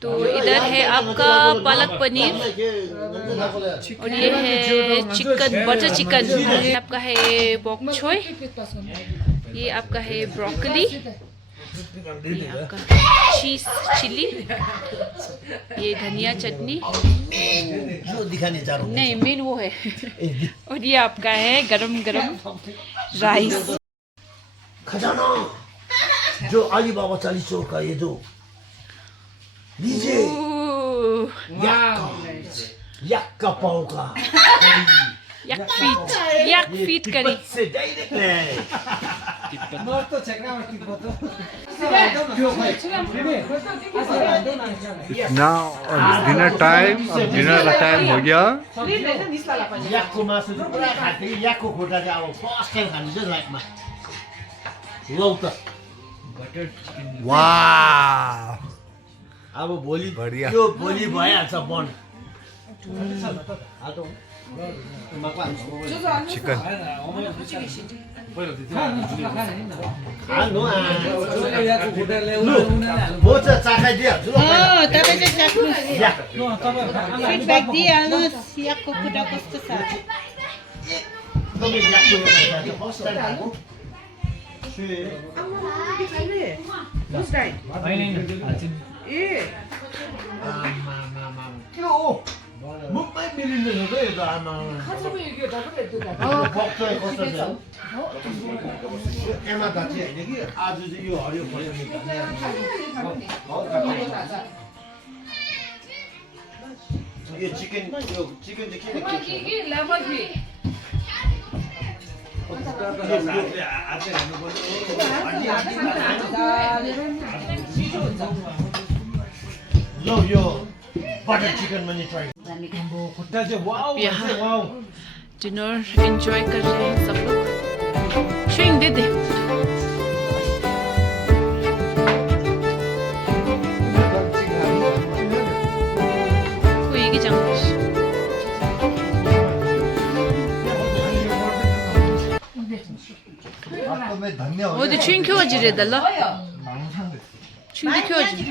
तो इधर है आपका पालक पनीर, और ये है चिकन, बटर चिकन। ये आपका है बॉक छोय, ये आपका है ब्रोकली, ये आपका चीज चिली, ये धनिया चटनी, जो दिखाने जा रहा हूँ नहीं मेन वो है, और ये आपका है गरम गरम राइस। खजाना जो अली बाबा चालीसों का ये जो लीजिए यक्का पाव का यक फीट करी। से डायरेक्ट है नर्थ तो छेक्रामा तिब्बत हो Now dinner time, अब डिनर का टाइम हो गया। याकको मासु चाहिँ पुरा खाएको थिएँ। याकको खुट्टा चाहिँ अब फर्स्ट टाइम खानु चाहिँ लाइफमा लौ त वाह, अब भोलि बढिया। यो भोलि भइहाल्छ बन्द चिकन हाल्नु यहाँको खुट्टा ल्याउनु लु म चाहिँ चाखाइदिइहाल्छु ल तपाईँ चाहिँ चाख्नुहोस्। या फिडब्याक दिइहाल्नुहोस्। यहाँको खुट्टा कस्तो छ? एकदमै याकको फर्स्ट टाइम खाएको के हो मुखमै मिलिँदैन त यो त आमा पक्छ कस्तो छ एमा दाची होइन कि आज चाहिँ यो हरियो खोर्सानी यो चिकन चाहिँ किन लो यो बटर चिकन पनि ट्राई खुट्टा चाहिँ वाउ यहाँ वाउ डिनर एंजॉय कर रहे हैं सब लोग। च्युइंग दे दे। भने धन्य हो 어디 춘큐 어지래 달라? 춘큐 어지.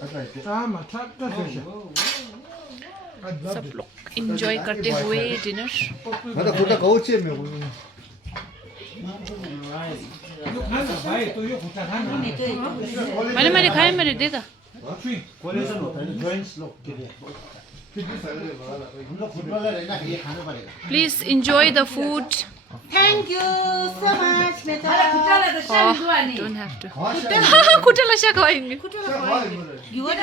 आमा ठ्याक्क फेर्छ सब लोग एंजॉय करते हुए डिनर। मैं तो खुट्टा खाऊ चाहिँ मेरो यो खा न भाइ तँ यो खुट्टा खा न मैंने खाया मैंने दे दा। कोलेजन होता है जॉइंट्स लोग के लिए हम लोग फुटबॉलर है ना ये खाना पड़ेगा please enjoy the food. Thank you so much बेटा खुट्टालाई त सानो दुआ नि डोंट हैव टू। कुटला शा खाएंगे। यू आर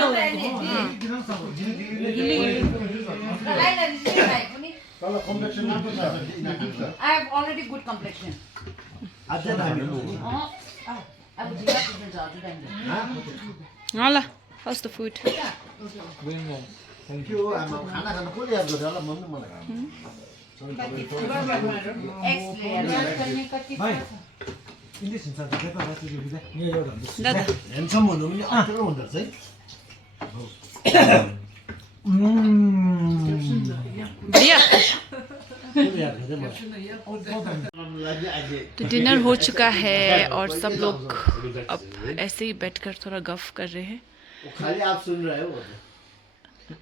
तल कम्प्लेक्सन राम्रो छ I have already good complexion. अझै दामी हो अब जिरा पुग्नु छ अझै दामी। होला how's the food? Thank you आमा खाना खान कसले याद गर्छ होला मम्मी मलाई भाइ इन्डिस हुन्छ त के पारा त्यो बिदा यो एउटा हुन्छ दादा ह्यान्डसम हुनु पनि अप्ठ्यारो हुँदो रहेछ है बढ़िया। कसले याद गर्छ मलाई तो डिनर हो चुका है और सब लोग अब ऐसे ही बैठकर थोड़ा गफ कर रहे हैं। खाली आप सुन रहे हो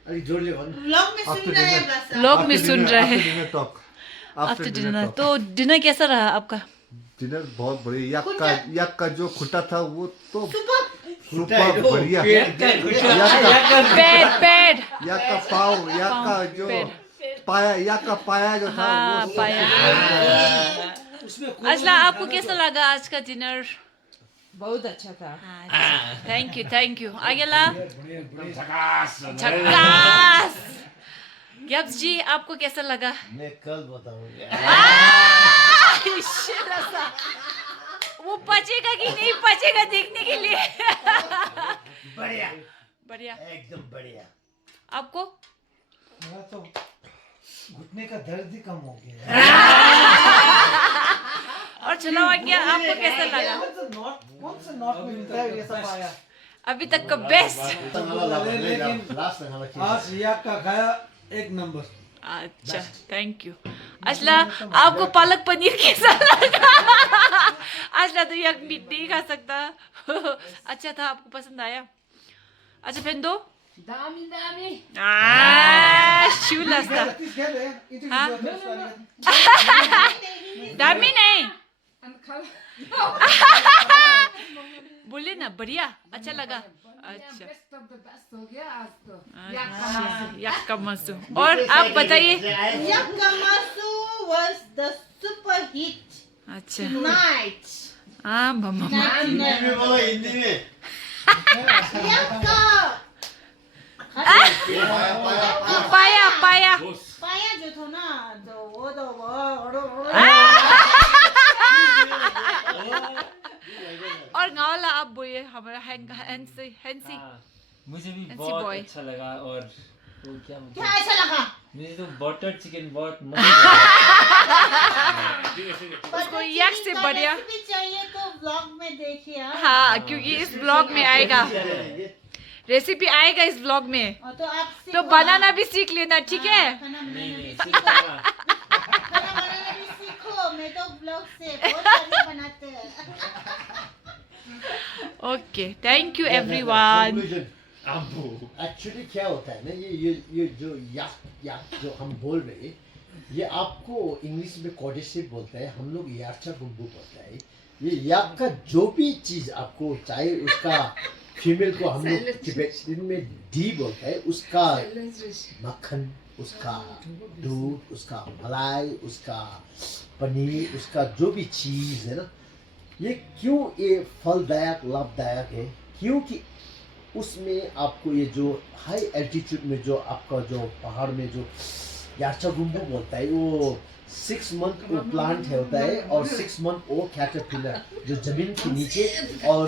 अलिक जोडले भन्नु व्लॉग में सुन रहे हैं बस व्लॉग में सुन रहे हैं डिनर टॉक आफ्टर डिनर। तो डिनर कैसा रहा आपका? डिनर बहुत बढ़िया यक का जो खुट्टा था वो तो खुट्टा सुपर बढ़िया पेड़ पेड़ यक का पाव यक का जो पैर। पाया यक का पाया जो था हाँ वो पाया। अजला आपको कैसा लगा आज का डिनर? बहुत अच्छा था। थैंक यू आगेला झकास। यब्स जी आपको कैसा लगा? मैं कल बताऊंगा वो पचेगा कि नहीं पचेगा देखने के लिए। बढ़िया बढ़िया। एकदम बढ़िया आपको? मेरा तो घुटने का दर्द ही कम हो गया और चुनाव आज्ञा आपको कैसा लगा? कौन सा नॉट में मिलता है ये सब आया अभी तक का बेस्ट। लास्ट आज याक का खाया एक नंबर। अच्छा थैंक यू। अजला आपको पालक पनीर कैसा लगा? अजला तो यक मीट नहीं खा सकता। अच्छा था आपको पसंद आया? अच्छा फिर दो दामी दामी। शिवलास था हाँ दामी नहीं बोले ना बढ़िया अच्छा लगा। अच्छा यक्का मसू। और आप बताइए। Yakamasu was the super hit अच्छा night. हाँ मम्मा हिंदी में बोलो हिंदी में Yakka पाया पाया पाया जो था ना तो वो और गावला आप बोलिए हमारा हैंसी हैंसी मुझे भी ऐसी बहुत boy। अच्छा लगा और वो क्या क्या ऐसा लगा? मुझे तो बटर चिकन बहुत उसको यक से बढ़िया रेसिपी चाहिए तो व्लॉग में देखिए हाँ क्योंकि इस ब्लॉग में आएगा रेसिपी आएगा इस ब्लॉग में और तो आप तो बनाना भी सीख लेना ठीक है। खाना नहीं बनाना नहीं सीखूंगा। भी सीखो मैं तो ब्लॉग से बहुत सारे बनाते हैं। Okay thank you everyone. Actually क्या होता है ना ये जो याक जो हम बोल रहे हैं ये आपको इंग्लिश में कॉडेसिप बोलते हैं हम लोग यार्चा गुम्बू बोलते हैं। ये याक का जो भी चीज आपको चाहे उसका फीमेल को हम लोग तिब्बत में डी बोलते हैं उसका मक्खन उसका दूध उसका मलाई उसका पनीर उसका जो भी चीज है ना ये क्यों ये फलदायक लाभदायक है क्योंकि उसमें आपको ये जो हाई एल्टीट्यूड में जो आपका जो पहाड़ में जो यार्चा गुम्बू बोलता है वो 6 मंथ वो प्लांट है होता है और 6 मंथ वो कैटरपिलर जो जमीन के नीचे और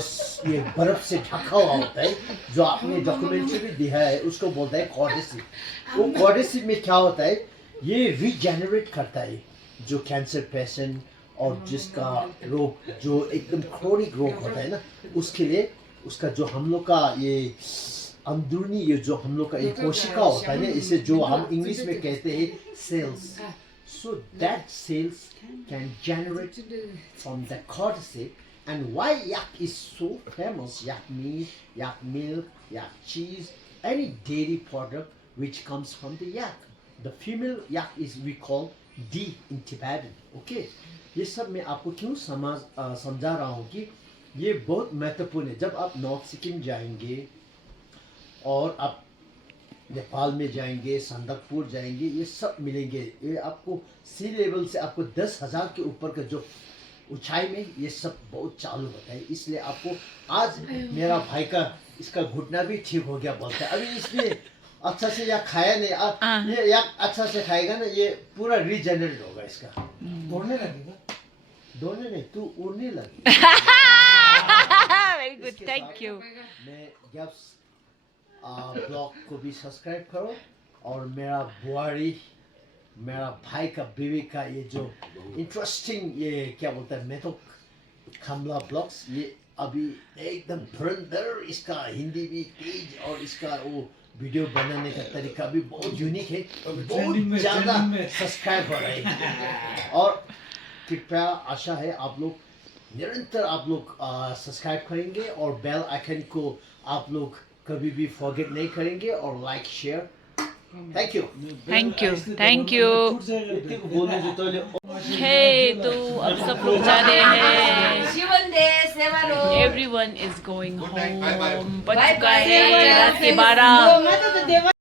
ये बर्फ से ढका हुआ होता है जो आपने डॉक्यूमेंट्री में दिखा है उसको बोलता है कॉर्डेसिप। वो कॉर्डेसिप में क्या होता है ये रीजेनरेट करता है जो कैंसर पेशेंट और जिसका रोग जो एकदम क्रोनिक रोग होता है ना उसके लिए उसका जो हम लोग का ये अंदरूनी ये जो हम लोग का एक कोशिका होता है ना इसे जो हम इंग्लिश में कहते हैं So that sales can generate from the courtesy. And why yak is so famous, yak meat, yak milk, yak cheese, any dairy product which comes from the yak. The female yak is we call D in Tibetan. Okay, ये सब मैं आपको क्यों समझा रहा हूँ कि ये बहुत महत्वपूर्ण है। जब आप नॉर्थ सिक्किम जाएंगे और आप नेपाल में जाएंगे, सन्दकपुर जाएंगे, ये सब मिलेंगे। ये आपको सी लेवल से आपको 10,000 के ऊपर का जो ऊंचाई में ये सब बहुत चालू होता है। इसलिए आपको आज मेरा भाई का इसका घुटना भी ठीक हो गया बोलता है। अभी इसलिए अच्छा से या खाया नहीं, आप ये या अच्छा से खाएगा ना, ये पूरा रीजनरेट होगा इसका। दौड़ने लगेगा। दौड़ने नहीं, तू उड़ने लगी। Very good, thank you. मैं गैप्स ब्लॉग को भी सब्सक्राइब करो और मेरा बुआरी, मेरा भाई का बीवी का ये जो इंटरेस्टिंग ये क्या बोलता है मेथोक खमला ब्लॉग्स, ये अभी एकदम धुरंधर, इसका हिंदी भी तेज और इसका वो वीडियो बनाने का तरीका भी बहुत यूनिक है। बहुत ज़्यादा सब्सक्राइब हो रहे हैं और कृपया आशा है आप लोग निरंतर आप लोग सब्सक्राइब करेंगे और बेल आइकन को आप लोग कभी भी फॉरगेट नहीं करेंगे और like share. Thank you, thank you, thank you. बोलने जो तो ओके, तो अब सब लोग जा रहे हैं। जीवन दे सेवा रो। Everyone is going home. बच Bye चुका bye. है रात के 12। मैं तो देवा